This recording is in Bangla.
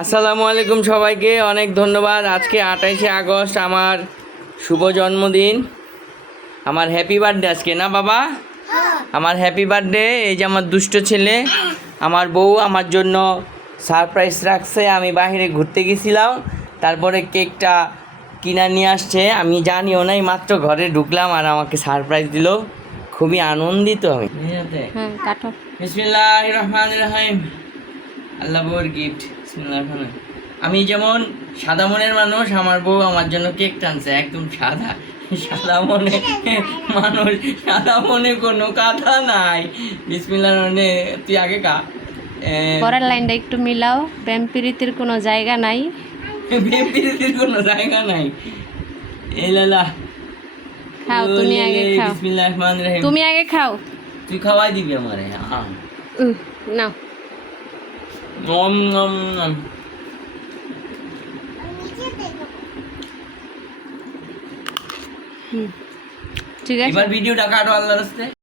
আসসালামু আলাইকুম সবাইকে অনেক ধন্যবাদ। আজকে 28শে আগস্ট আমার শুভ জন্মদিন, আমার হ্যাপি বার্থডে আজকে, না বাবা? আমার হ্যাপি বার্থডে। এই যে আমার দুষ্ট ছেলে, আমার বউ আমার জন্য সারপ্রাইজ রাখছে। আমি বাইরে ঘুরতে গেছিলাম, তারপরে কেকটা কিনা নিয়ে আসছে, আমি জানিও নাই, মাত্র ঘরে ঢুকলাম আর আমাকে সারপ্রাইজ দিল। খুবই আনন্দিত আমি। বিসমিল্লাহির রহমানির রহিম। আল্লাহ বউর গিফট। আমি যেমন সাদা মনের মানুষ, আমার বউ আমার জন্য কেক টানছে একদম সাদা সাদা মনে মানুষ, সাদা মনে কোনো কথা নাই। বিসমিল্লাহ মানে তুই আগে কা পরের লাইনটা একটু মিলাও। প্রেম প্রীতির কোনো জায়গা নাই, প্রেম প্রীতির কোনো জায়গা নাই। এই লালা খাও, তুমি আগে খাও। বিসমিল্লাহির রহমানির রহিম। তুমি আগে খাও। তুই খাওয়াই দিবি আমারে? নাও। নম নম নম। ঠিক আছে, এবার ভিডিওটা কাটো আল্লাহর রাস্তে।